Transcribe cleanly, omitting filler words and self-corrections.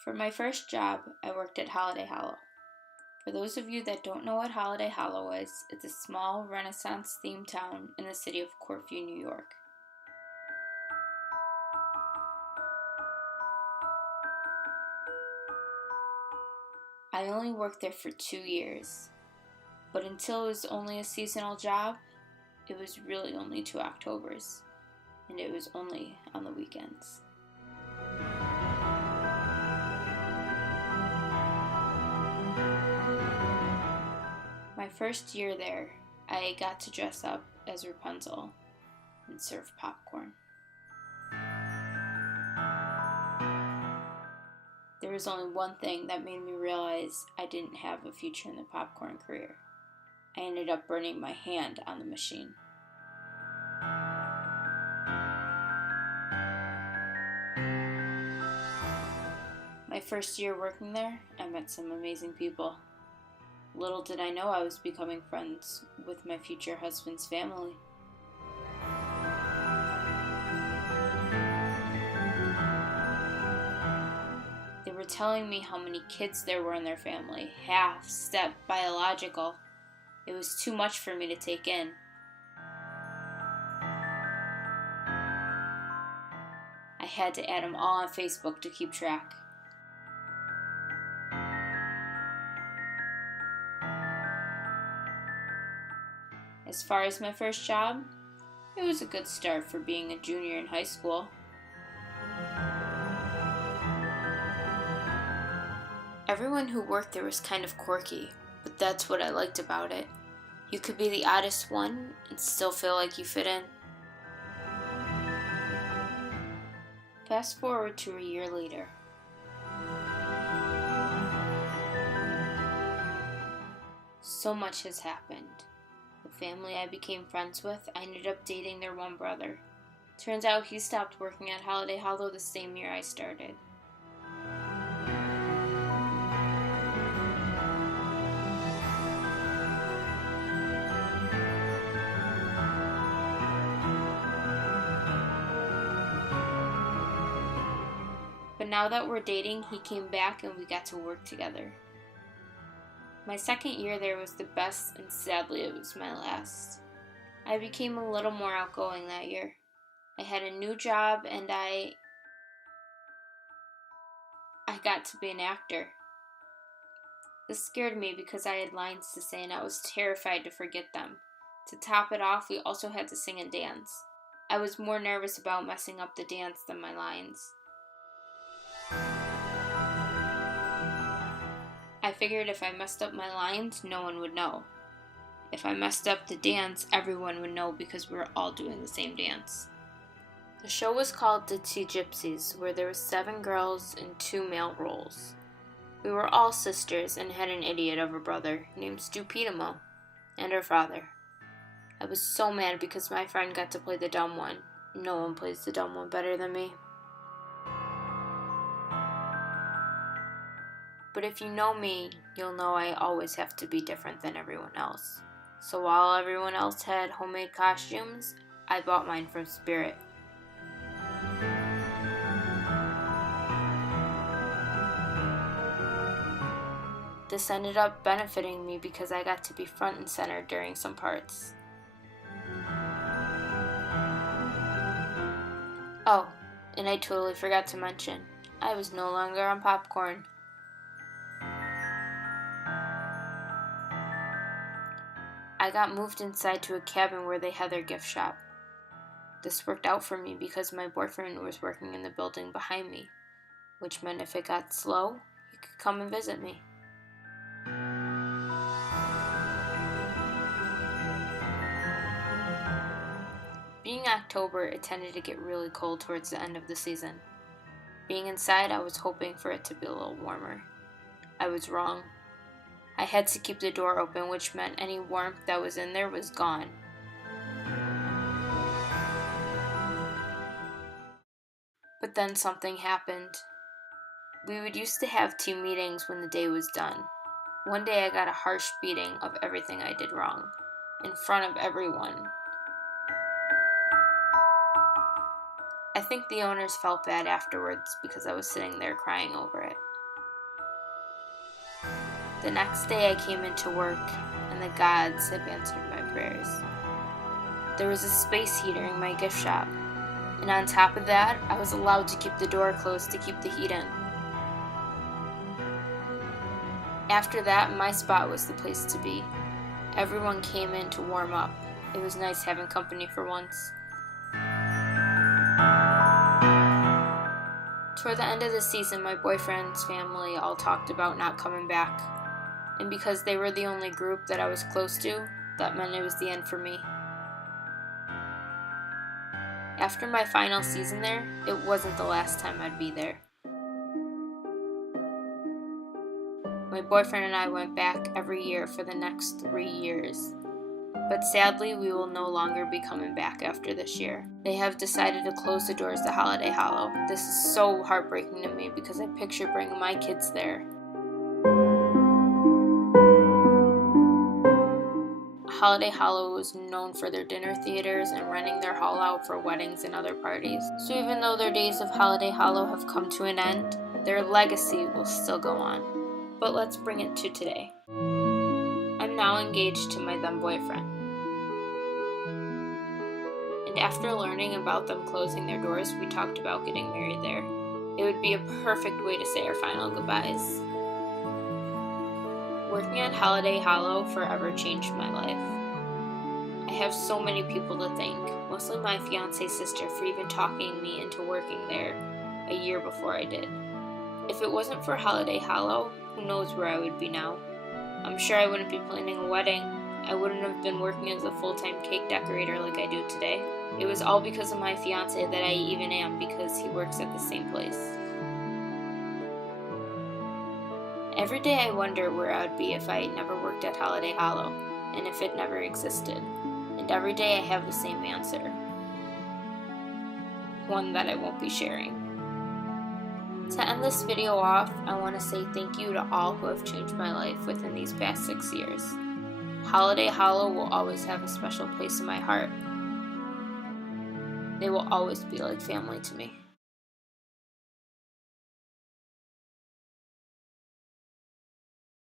For my first job, I worked at Holiday Hollow. For those of you that don't know what Holiday Hollow is, it's a small Renaissance-themed town in the city of Corfu, New York. I only worked there for 2 years, but until it was only a seasonal job, it was really only 2 Octobers, and it was only on the weekends. My first year there, I got to dress up as Rapunzel and serve popcorn. There was only one thing that made me realize I didn't have a future in the popcorn career. I ended up burning my hand on the machine. My first year working there, I met some amazing people. Little did I know I was becoming friends with my future husband's family. They were telling me how many kids there were in their family, half, step, biological. It was too much for me to take in. I had to add them all on Facebook to keep track. As far as my first job, it was a good start for being a junior in high school. Everyone who worked there was kind of quirky, but that's what I liked about it. You could be the oddest one and still feel like you fit in. Fast forward to a year later. So much has happened. The family I became friends with, I ended up dating their one brother. Turns out he stopped working at Holiday Hollow the same year I started. But now that we're dating, he came back and we got to work together. My second year there was the best, and sadly it was my last. I became a little more outgoing that year. I had a new job and I got to be an actor. This scared me because I had lines to say and I was terrified to forget them. To top it off, we also had to sing and dance. I was more nervous about messing up the dance than my lines. I figured if I messed up my lines, no one would know. If I messed up the dance, everyone would know because we were all doing the same dance. The show was called Ditsy Gypsies, where there were 7 girls and 2 male roles. We were all sisters and had an idiot of a brother named Stupidimo, and her father. I was so mad because my friend got to play the dumb one. No one plays the dumb one better than me. But if you know me, you'll know I always have to be different than everyone else. So while everyone else had homemade costumes, I bought mine from Spirit. This ended up benefiting me because I got to be front and center during some parts. Oh, and I totally forgot to mention, I was no longer on popcorn. I got moved inside to a cabin where they had their gift shop. This worked out for me because my boyfriend was working in the building behind me, which meant if it got slow, he could come and visit me. Being October, it tended to get really cold towards the end of the season. Being inside, I was hoping for it to be a little warmer. I was wrong. I had to keep the door open, which meant any warmth that was in there was gone. But then something happened. We would used to have team meetings when the day was done. One day I got a harsh beating of everything I did wrong, in front of everyone. I think the owners felt bad afterwards because I was sitting there crying over it. The next day I came into work, and the gods have answered my prayers. There was a space heater in my gift shop, and on top of that, I was allowed to keep the door closed to keep the heat in. After that, my spot was the place to be. Everyone came in to warm up. It was nice having company for once. Toward the end of the season, my boyfriend's family all talked about not coming back. And because they were the only group that I was close to, that meant it was the end for me. After my final season there, it wasn't the last time I'd be there. My boyfriend and I went back every year for the next 3 years. But sadly, we will no longer be coming back after this year. They have decided to close the doors to Holiday Hollow. This is so heartbreaking to me because I picture bringing my kids there. Holiday Hollow was known for their dinner theaters and renting their hall out for weddings and other parties. So even though their days of Holiday Hollow have come to an end, their legacy will still go on. But let's bring it to today. I'm now engaged to my then boyfriend. And after learning about them closing their doors, we talked about getting married there. It would be a perfect way to say our final goodbyes. Working at Holiday Hollow forever changed my life. I have so many people to thank, mostly my fiance's sister for even talking me into working there a year before I did. If it wasn't for Holiday Hollow, who knows where I would be now. I'm sure I wouldn't be planning a wedding. I wouldn't have been working as a full-time cake decorator like I do today. It was all because of my fiance that I even am, because he works at the same place. Every day I wonder where I would be if I never worked at Holiday Hollow, and if it never existed. And every day I have the same answer. One that I won't be sharing. To end this video off, I want to say thank you to all who have changed my life within these past 6 years. Holiday Hollow will always have a special place in my heart. They will always be like family to me.